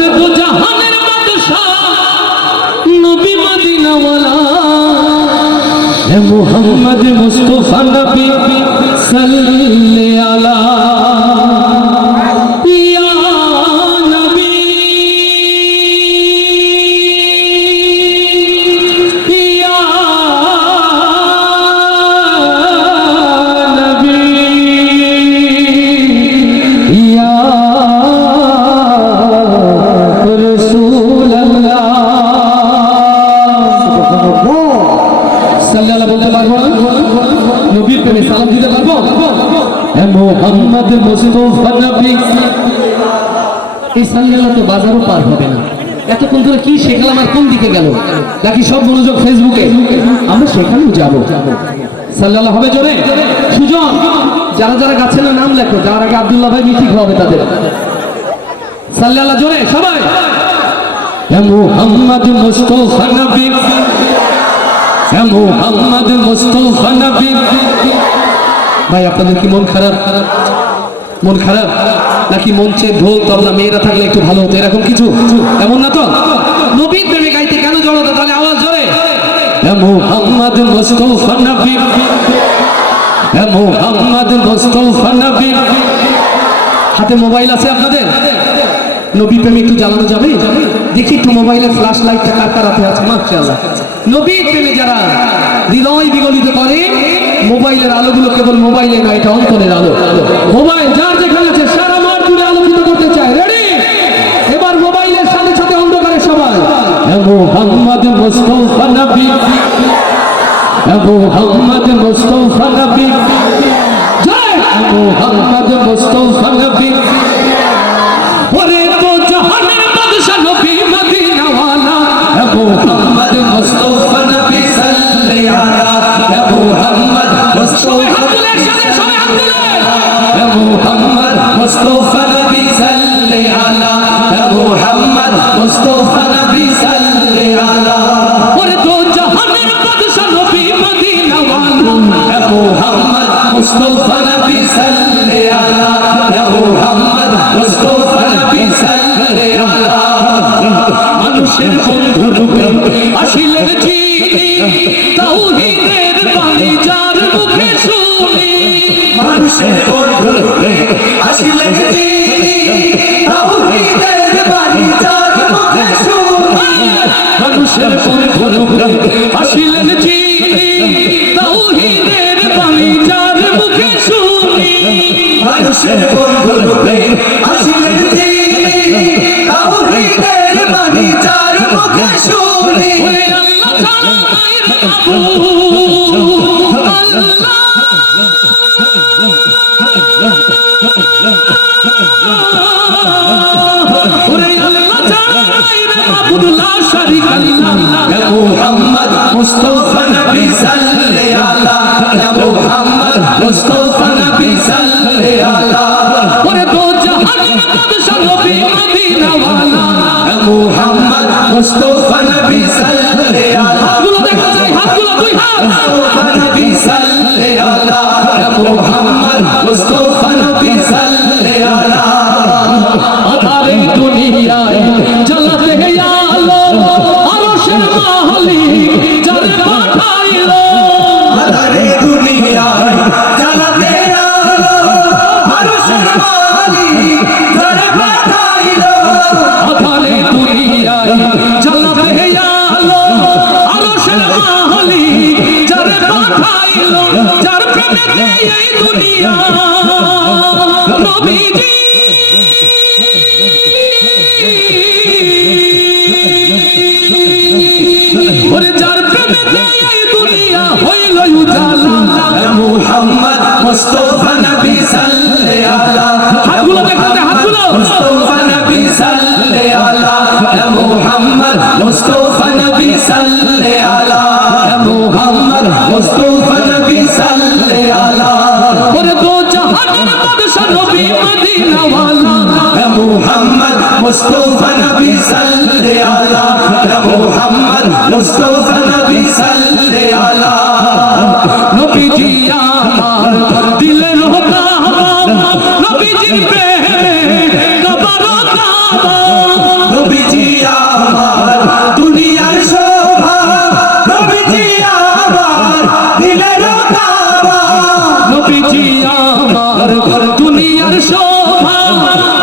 ওরে দু জাহানের বাদশা নবী মদিনাওয়ালা এ মুহাম্মদ মুস্তাফা নবী সাল্লি আলা মোহাম্মদ মুস্তাফা নবী এই সাল্লাল্লাহু তো বাজারও পার হবে না। এতক্ষণ ধরে কি শেখালাম আর কোন দিকে গেল? নাকি সব মনোযোগ ফেসবুকে? আমরা সেখানেও যাব। সাল্লাল্লাহু হবে জোরে সুজন। যারা যারা গাছের নাম লেখো, যার আগে আব্দুল্লাহ ভাই মিটিং হবে তাদের সাল্লাল্লাহু জোরে সবাই। মোহাম্মদ মুস্তাফা নবী, মোহাম্মদ মুস্তাফা নবী। ভাই আপনাদের কি মন খারাপ? মন খারাপ নাকি মঞ্চে ঢোল তবলা মেয়েরা থাকলে একটু ভালো হতো, এরকম কিছু? এমন না তো? নবীর প্রেমে গাইতে কেন জড়াতো? তাহলে আওয়াজ জোরে। মুহাম্মদ মুস্তাফা নবী, মুহাম্মদ মুস্তাফা নবী। হাতে মোবাইল আছে আপনাদের? নবী প্রেমে একটু জ্বালানো যাবে? দেখি একটু মোবাইলের ফ্ল্যাশ লাইটটা কার কার হাতে আছে? মাশাআল্লাহ। নবীর প্রেমে যারা হৃদয় বিগলিত করে, মোবাইলের আলোগুলো কেবল মোবাইলে না, এটা অন্তরের আলো। মোবাইল যার যেখানে আছে সারা মাঠ জুড়ে আলোকিত করতে চায়। রেডি? এবার মোবাইলের সাথে সাথে অন্ধকারে সবাই মুহাম্মদ মুস্তাফা নবী, মুহাম্মদ মুস্তাফা নবী, জয় মুহাম্মদ মুস্তাফা নবী। ওরে তো জাহানের বাদশা নবী মদিনাওয়ালা মুহাম্মদ মুস্তাফা নবী সাল্লি আলা মুহাম্মদ মুস্তাফা মুহাম্মদ মুস্তাফা নবী সাল্লি আলা মুহাম্মদ মুস্তাফা নবী সাল্লি আলা। ওরে দো জাহানের বাদশা নবী মদিনাওয়ালা মুহাম্মদ মুস্তাফা নবী সাল্লি আলা মুহাম্মদ মুস্তাফা নবী সাল্লি আলা। মানুষের বন্ধু রূপে আসিলেন যিনি, তাওহীদের বাণী যার মুখে শুনি। মানুষের বন্ধু রূপে আসিলেন যিনি, তাওহীদের বাণী যার মুখে শুনি। মানুষের বন্ধু রূপে আসিলেন যিনি, তাওহীদের বাণী যার মুখে শুনি। মানুষের বন্ধু রূপে আসিলেন যিনি, তাওহীদের বাণী যার মুখে শুনি। ওরে আল্লাহ তাআলাই মাবুদ, আল্লাহ ওরে আল্লাহ তাআলাই মাবুদ লা শারীকা লাহু মুহাম্মদ মুস্তাফা নবী সাল্লি আলা মুহাম্মদ মুস্তাফা নবী সাল্লি আলা। ওরে দো জাহানের বাদশা নবী মদিনাওয়ালা মুহাম্মদ মুস্তাফা নবী সাল্লি আলা। হাতগুলো দেখা যায়, হাতগুলো দুই হাত। মুস্তাফা নবী সাল্লি আলা মুহাম্মদ মুস্তাফা নবী সাল্লি আলা। আধারে দুনিয়ায় জ্বালাতে আলো, আরশের মালিক যারে পাঠাইলো। আধারে দুনিয়ায় জ্বালাতে আলো, আরশের মালিক যারে পাঠাইলো। আধারে দুনিয়ায় জ্বালাতে আলো, আরশের মালিক যারে পাঠাইলো। যার প্রেমে এই দুনিয়া নবীজি ওরে যার প্রেমে এই দুনিয়া হইল উজালা। মুহাম্মদ মুস্তাফা নবী সাল্লি আলা। হাতগুলো দেখাতে, হাতগুলো। মুস্তাফা নবী সাল্লি আলা মুহাম্মদ মুস্তাফা নবী সাল্লি আলা মুহাম্মদ মুস্তাফা নবী সাল্লি আলা। ওরে দো জাহানের বাদশা নবী মদিনাওয়ালা মুহাম্মদ মুস্তাফা নবী সাল্লি আলা মুহাম্মদ মুস্তাফা নবী সাল্লি আলা। নবীজি আমার দিলের কাবা, নবীজির প্রেমে কাবার কাবা।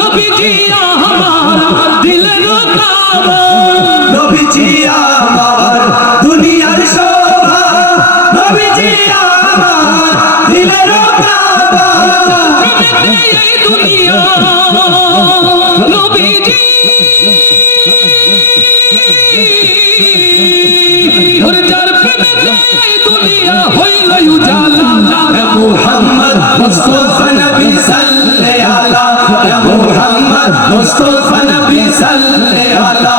নবীজি আমার দিলের কাবা, নবীজি আমার দুনিয়ার শোভা, নবীজি আমার দিলের কাবা, এই দুনিয়া নবীজি ওর যার প্রেমে এই দুনিয়া হইল উজালা। মুহাম্মদ মুস্তাফা নবী সাল্লাল্লাহু আলা, মুহাম্মদ মুস্তাফা নবী সাল্লাল্লাহু আলা,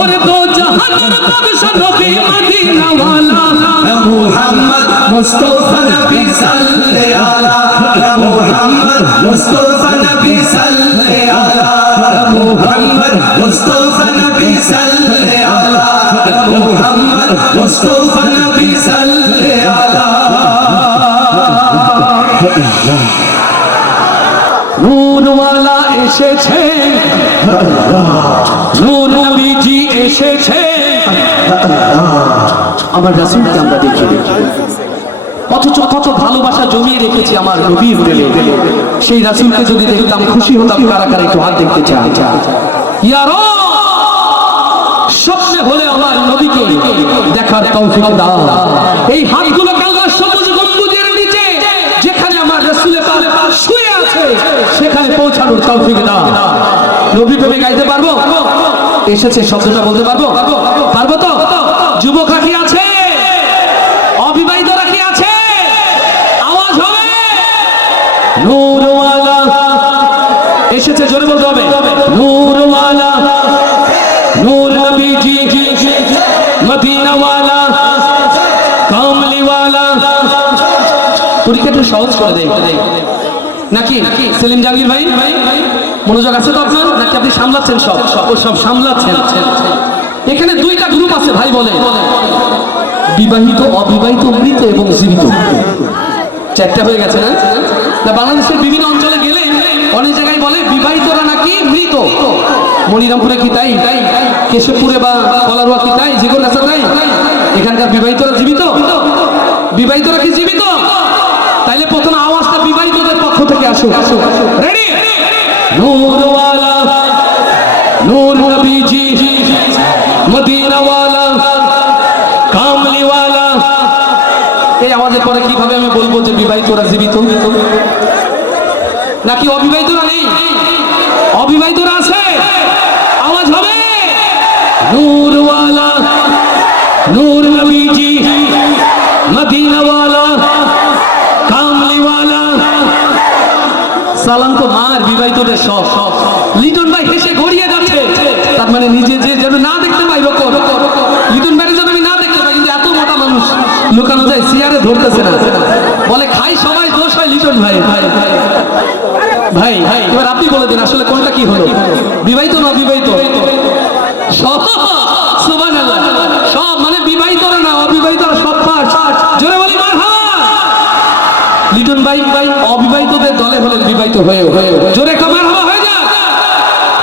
ওরে দো জাহানের বাদশা নবী মদিনা ওয়ালা, মুহাম্মদ মুস্তাফা নবী সাল্লাল্লাহু আলা, মুহাম্মদ মুস্তাফা নবী সাল্লাল্লাহু আলা, মুহাম্মদ মুস্তাফা নবী সাল্লাল্লাহু আলা, মুহাম্মদ মুস্তাফা নবী সাল্লাল্লাহু আলা। নূরওয়ালা এসেছে, নূর নবীজি এসেছে, আমার রাসূলকে আমরা দেখি, অথচ কত ভালোবাসা জমিয়ে রেখেছি আমার নবীর প্রেমে। সেই রাসূলকে যদি দেখতাম খুশি হতাম। কারা কারা একটু হাত দেখতে চায়? ইয়া রাব, স্বপ্নে হলে আমার নবীকে দেখার তৌফিক দাও। এই হাতগুলোকে আল্লাহ সবুজ গম্বুজের নিচে যেখানে আমার রাসূলের পাক শুয়ে আছে সেখানে পৌঁছানোর তৌফিক দাও। নবী প্রেমে গাইতে পারবো? এসেছে শব্দটা বলতে পারবো? পারবো তো? যুবকরা কি আছে? অবিবাহিতরা কি আছে? আওয়াজ হবে। নূরওয়ালা এসেছে, জোরে বলতে হবে। নূরওয়ালা, নূর নবীজি মদিনা ওয়ালা, কামলি ওয়ালা। পরীক্ষাটা সহজ করে দেয় নাকি সেলিম জাহাঙ্গীর ভাই? মনোযোগ আছে তো আপনার, নাকি আপনি সামলাচ্ছেন? সব সামলাচ্ছেন। এখানে দুইটা গ্রুপ আছে ভাই, বলে বিবাহিত, অবিবাহিত, মৃত এবং জীবিত। চারটা হয়ে গেছে না? বাংলাদেশের বিভিন্ন অঞ্চলে গেলে অনেক জায়গায় বলে বিবাহিতরা নাকি মৃত। মনিরামপুরে কি তাই? কেশবপুরে বা কলারোয়া কি তাই? যেগুলো আছে তাই? এখানকার বিবাহিতরা জীবিত? বিবাহিতরা কি জীবিত? তাইলে প্রথম আওয়াজটা বিবাহিতদের পক্ষ থেকে আসুক। রেডি? নূরওয়ালা, নূর নবীজি মদিনা ওয়ালা, কামলি ওয়ালা। এই আওয়াজের পরে কিভাবে আমি বলবো যে বিবাহিতরা জীবিত? নাকি অবিবাহিতরা নেই? অবিবাহিতরা আছে, আওয়াজ হবে। নূরওয়ালা, নূর নবীজি মদিনা ওয়ালা, কামলি ওয়ালা। সালাম তো মার, বিবাহিতদের সব। লিটন ভাই হেসে গড়িয়ে যাচ্ছে, তার মানে নিজে যে যেন না দেখতে পাই রকম। লিটন ভাই যেন আমি না দেখতে পাই, কিন্তু এত মোটা মানুষ লুকানো যায়, সিয়ারে ধরতেছে না। বলে খাই সবাই, দোষ হয় লিটন ভাই। ভাই ভাই এবার আপনি বলে দিন আসলে কোনটা কি হলো, বিবাহিত না অবিবাহিত? সব সুবহানাল্লাহ, সব মানে বিবাহিতরা না অবিবাহিতরা সব পাঁচ। জোরে বলি মারহাবা। লিটন ভাই অবিবাহিতদের দলে হলেন বিবাহিত হয়ে। জোরে একটা মারহাবা হয়ে যায়।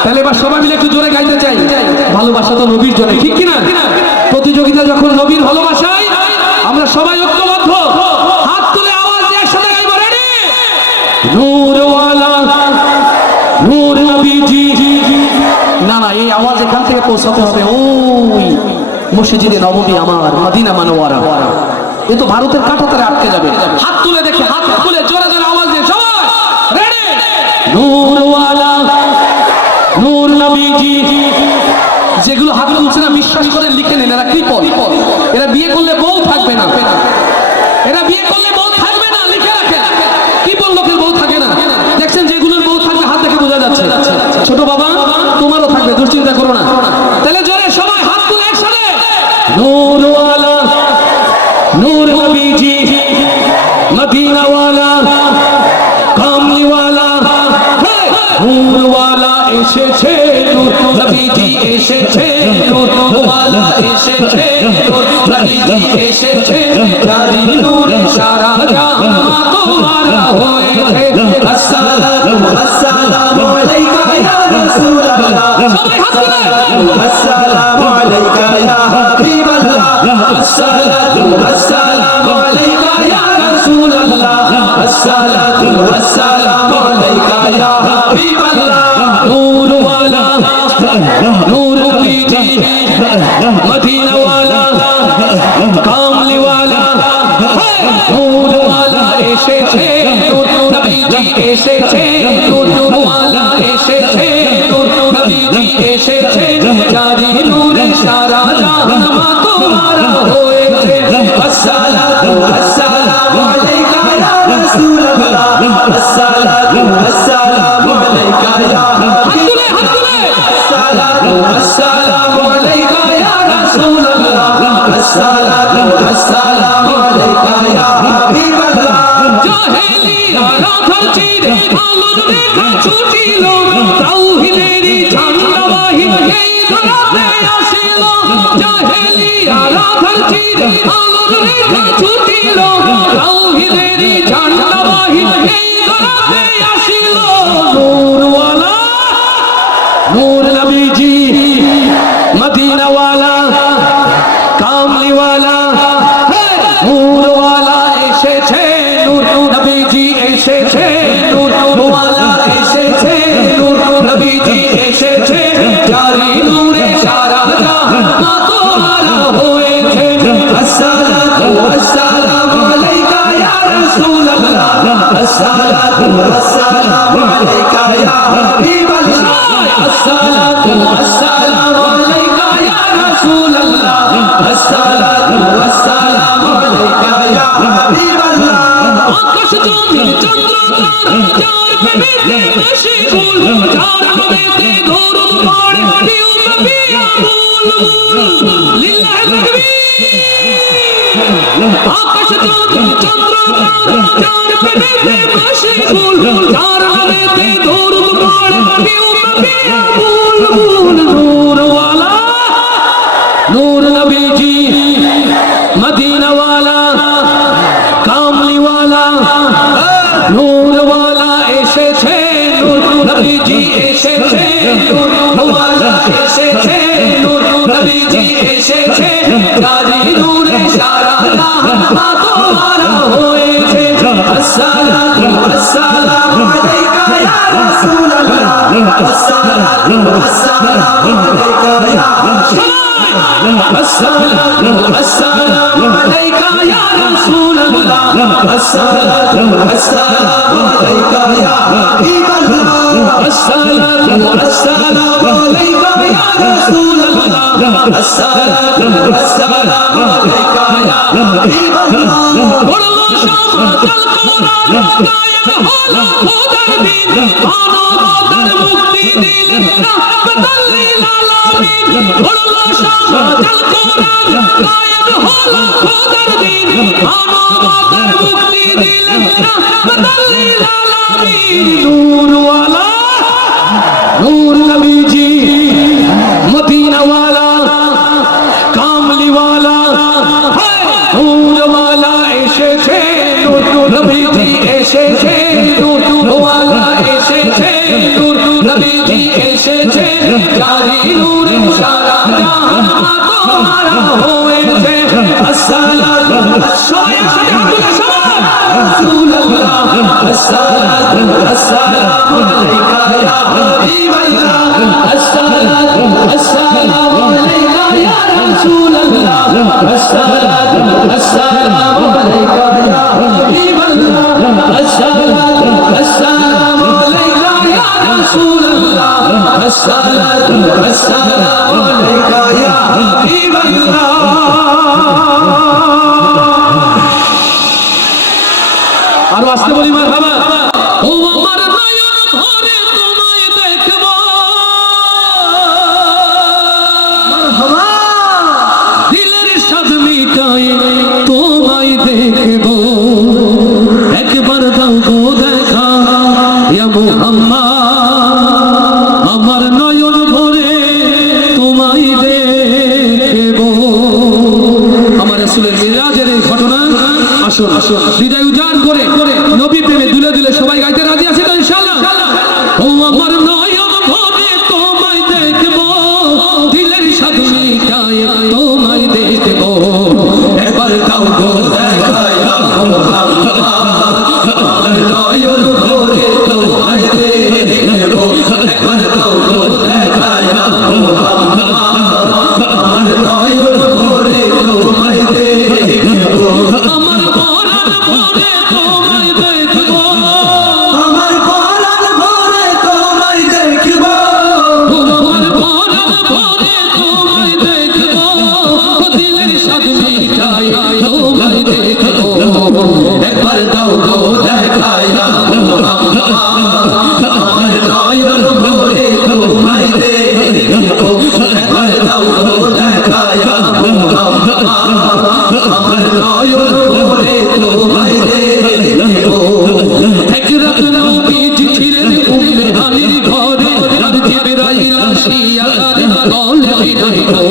তাহলে এবার সবাই মিলে একটু জোরে গাইতে চাই। ভালোবাসা তো নবীর জন্য, ঠিক কিনা? প্রতিযোগিতা যখন নবীর ভালোবাসায়, আমরা সবাই ঐক্যবদ্ধ, হাত তুলে আওয়াজ দিয়ে একসাথে গাইব। রেডি? নূরওয়ালা, নূর নবীজি। না না, এই আওয়াজ এখান থেকে পৌঁছাতে হবে ওই মসজিদে নববী আমার মদিনা মানওয়ারা। এ তো ভারতের কাঁটাতারে আটকে যাবে। হাত তুলে দেখে, হাত তুলে জোরে জোরে আওয়াজ দিয়ে সবাই রেডি? নূরওয়ালা, নূর নবীজি। যেগুলো হাত তুলছে না বিশ্বাস করে লিখে নেন, এরা কৃপণ। এরা বিয়ে করলে বউ থাকবে না, এরা বিয়ে করলে বউ থাকবে না, লিখে রাখেন। কৃপণ লোকের বউ থাকে না। দেখছেন যেগুলোর বউ থাকবে হাত দেখে বোঝা যাচ্ছে। ছোট বাবা তোমারও থাকবে, দুশ্চিন্তা করো না। তাহলে জোরে সবাই হাত তুলে একসাথে। নূরওয়ালা, নূর নবীজি মদিনা ওয়ালা, কামলি ওয়ালা। নূরওয়ালা এসেছে, নূর নবীজি এসেছে, নূরওয়ালা এসেছে, নূর নবীজি এসেছে। জানি নূর সারা জাহান তোমারা হয়েছে। আসসালাতু আসসালামু আলাইকা ইয়া রাসূলুল্লাহ, সবাই হাত তুলে। আসসালামু আলাইকা ইয়া হাবিবাল্লাহ, আসসালাতু আসসালামু আলাইকা ইয়া রাসূলুল্লাহ, আসসালাতু আসসালামু আলাইকা ইয়া हबीब अल्लाह नूर वाला नूर कीजी मदीना वाला कामली वाला नूर वाला एसेছে নূর নবীজি এসেছে নূর वाला এসেছে নূর নবীজি এসেছে জারি নূরে সারা জাহান মা তোমারা হয়েছে अस्सलातु अस्सलामु अलैका या रसूल अल्लाह अस्सलातु अस्सलामु अलैका या हबीब अस्सलातु अस्सलामु अलैका या रसूल अल्लाह अस्सलातु अस्सलामु अलैका या हबीब अल्लाह জাহেলিয়ারা ধরছিরে আলোর রেখা ছুটিল তাওহীদেরই ঝান্ডাবাহী এই ধরাতে আসিল জাহেলিয়ারা ধরছিরে আলোর রেখা ছুটিল তাওহীদেরই ঝান্ডাবাহী এই ধরাতে আসিল নূরওয়ালা নূর নবীজি মদিনা ওয়ালা কামলি ওয়ালা নূর ওয়ালা এসেছে নূর নবীজি এসেছে নূর ওয়ালা এসেছে নূর নবীজি এসেছে জারি নূরে সারা জাহান মা তোমারা হয়েছে अस्सलातु अस्सलामु अलैका या रसूल अल्लाह अस्सलातु अस्सलामु अलैका या हबीब अल्लाह अस्सलातु अस्सलामु अलैका या रसूल अल्लाह अस्सलातु अस्सलामु अलैका या हबीब अल्लाह আকাশ জমিন চন্দ্র তারা যার প্রেমেতে মশগুল যার নামেতে দরুদ পড়ে প্রিয় নবী বুলবুল লিল্লাহি তাকবীর আকাশ জমিন চন্দ্র তারা যার প্রেমেতে মশগুল যার নামেতে দরুদ পড়ে প্রিয় নবী বুলবুল নূর ওয়ালা নূর নবীজি মদিনা ওয়ালা কামলি ওয়ালা নূর ওয়ালা এসেছে নূর নবীজি এসেছে নূর ওয়ালা এসেছে নূর নবীজি এসেছে জারি নূরে সারা জাহান মা তোমারা হয়েছে अस्सलातु अस्सलामु अलैका या रसूल अल्लाह अस्सलातु अस्सलामु अलैका या अस्सलातु अस्सलामु अलैका या रसूल अल्लाह अस्सलातु अस्सलामु अलैका या हबीब अल्लाह अस्सलातु अस्सलामु अलैका या रसूल अल्लाह अस्सलातु अस्सलामु अलैका या हबीब अल्लाह পড়লো শামাতাল কোরআন কায়েম হলো খোদার দিন মানবতার মুক্তি দিলেন রাহমাতাল লিল আলামিন পড়লো শামাতাল কোরআন কায়েম হলো খোদার দিন মানবতার মুক্তি দিলেন রাহমাতাল লিল আলামিন নূর ওয়ালা নূর নবীজি মদিনা ওয়ালা কামলি ওয়ালা নূর ওয়ালা এসেছে নূর নবীজি এসেছে নূর ওয়ালা এসেছে নূর নবীজি এসেছে জারি নূরে সারা জাহান মা তোমারা হয়েছে अस्सलातु रसूल अल्लाह अस्सलातु अस्सलामु अलैका या हबीब अल्लाह अस्सलातु अस्सलामु अलैका या रसूल अल्लाह अस्सलातु अस्सलामु अलैका या हबीब अल्लाह अस्सलातु अस्सलामु अलैका या रसूल अल्लाह अस्सलातु अस्सलामु अलैका या हबीब अल्लाह আরো আসতে বলি মারহাবা ও আমার নয়ন ভরে তোমায় দেখব মারহাবা দিলের স্বাদ মিটায় তোমায় দেখব একবার দাও গো দেখা ইয়া মুহাম্মদ আমার নয়ন ভরে তোমায় দেখব আমার রাসূলের মিরাজের এই ঘটনা আসুন আসুন হৃদয় উজাড় করে নবী প্রেমে দুলে দুলে সবাই গাইতে রাজি আছে তো ইনশাআল্লাহ ও আমার নয়ন ভরে তোমায় দেখব দিলের স্বাদ মিটায় তোমায় দেখব একবার দাও গো দেখা ইয়া মুহাম্মদ আমার নয়ন ভরে তোমায় দেখব নবী নবী গো